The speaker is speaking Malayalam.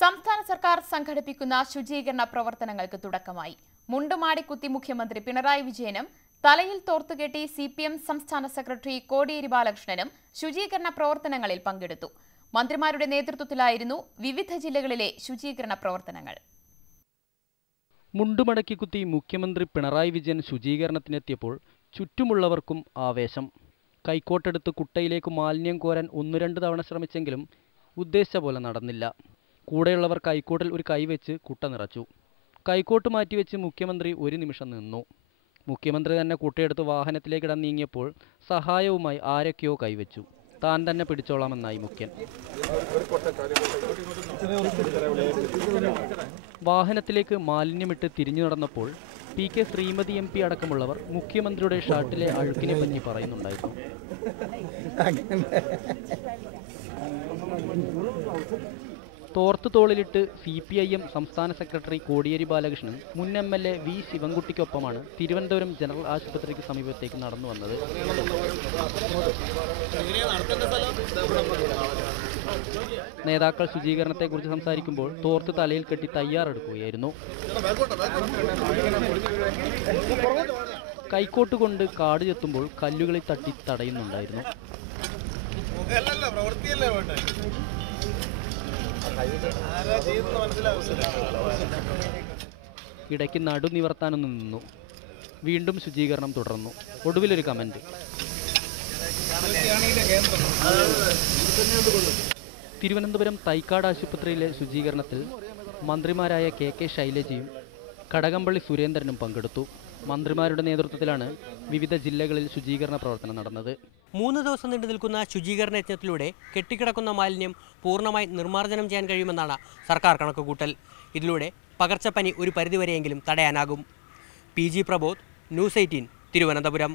സംസ്ഥാന സർക്കാർ സംഘടിപ്പിക്കുന്ന ശുചീകരണ പ്രവർത്തനങ്ങൾക്ക് തുടക്കമായി. മുണ്ടുമാടിക്കുത്തി മുഖ്യമന്ത്രി പിണറായി വിജയനും തലയിൽ തോർത്തുകെട്ടി സിപിഎം സംസ്ഥാന സെക്രട്ടറി കോടിയേരി ബാലകൃഷ്ണനും ശുചീകരണ പ്രവർത്തനങ്ങളിൽ പങ്കെടുത്തു. മന്ത്രിമാരുടെ നേതൃത്വത്തിലായിരുന്നു വിവിധ ജില്ലകളിലെ ശുചീകരണ പ്രവർത്തനങ്ങൾ. മുണ്ടുമടക്കിക്കുത്തി മുഖ്യമന്ത്രി പിണറായി വിജയൻ ശുചീകരണത്തിനെത്തിയപ്പോൾ ചുറ്റുമുള്ളവർക്കും ആവേശം. കൈക്കോട്ടെടുത്ത് കുട്ടയിലേക്ക് മാലിന്യം കോരാൻ 1-2 തവണ ശ്രമിച്ചെങ്കിലും ഉദ്ദേശിച്ച പോലെ നടന്നില്ല. കൂടെയുള്ളവർ കൈക്കോട്ടിൽ ഒരു കൈവച്ച് കുട്ട നിറച്ചു. കൈക്കോട്ട് മാറ്റിവെച്ച് മുഖ്യമന്ത്രി ഒരു നിമിഷം നിന്നു. മുഖ്യമന്ത്രി തന്നെ കുട്ടയെടുത്ത് വാഹനത്തിലേക്കിടാൻ നീങ്ങിയപ്പോൾ സഹായവുമായി ആരൊക്കെയോ കൈവച്ചു. താൻ തന്നെ പിടിച്ചോളാമെന്നായി മുഖ്യൻ. വാഹനത്തിലേക്ക് മാലിന്യമിട്ട് തിരിഞ്ഞു നടന്നപ്പോൾ PK ശ്രീമതി MP അടക്കമുള്ളവർ മുഖ്യമന്ത്രിയുടെ ഷർട്ടിലെ അഴുക്കിനെ പറ്റി പറയുന്നുണ്ടായിരുന്നു. തോർത്ത് തോളിലിട്ട് CPIM സംസ്ഥാന സെക്രട്ടറി കോടിയേരി ബാലകൃഷ്ണൻ മുൻ MLA V ശിവൻകുട്ടിക്കൊപ്പമാണ് തിരുവനന്തപുരം ജനറൽ ആശുപത്രിക്ക് സമീപത്തേക്ക് നടന്നു വന്നത്. നേതാക്കൾ ശുചീകരണത്തെക്കുറിച്ച് സംസാരിക്കുമ്പോൾ തോർത്ത് തലയിൽ കെട്ടി തയ്യാറെടുക്കുകയായിരുന്നു. കൈക്കോട്ട് കൊണ്ട് കാട് ചെത്തുമ്പോൾ കല്ലുകളിൽ തട്ടി തടയുന്നുണ്ടായിരുന്നു. ഇടയ്ക്ക് നടു നിവർത്താനൊന്നു നിന്നു. വീണ്ടും ശുചീകരണം തുടർന്നു. ഒടുവിലൊരു കമന്റ്. തിരുവനന്തപുരം തൈക്കാട് ആശുപത്രിയിലെ ശുചീകരണത്തിൽ മന്ത്രിമാരായ KK ശൈലജയും കടകംപള്ളി സുരേന്ദ്രനും പങ്കെടുത്തു. മന്ത്രിമാരുടെ നേതൃത്വത്തിലാണ് വിവിധ ജില്ലകളിൽ ശുചീകരണ പ്രവർത്തനം നടന്നത്. 3 ദിവസം നീണ്ടു നിൽക്കുന്ന ശുചീകരണ യജ്ഞത്തിലൂടെ കെട്ടിക്കിടക്കുന്ന മാലിന്യം പൂർണ്ണമായി നിർമ്മാർജ്ജനം ചെയ്യാൻ കഴിയുമെന്നാണ് സർക്കാർ കണക്കുകൂട്ടൽ. ഇതിലൂടെ പകർച്ചപ്പനി ഒരു പരിധിവരെയെങ്കിലും തടയാനാകും. PG Prabodh, News 18, Thiruvananthapuram.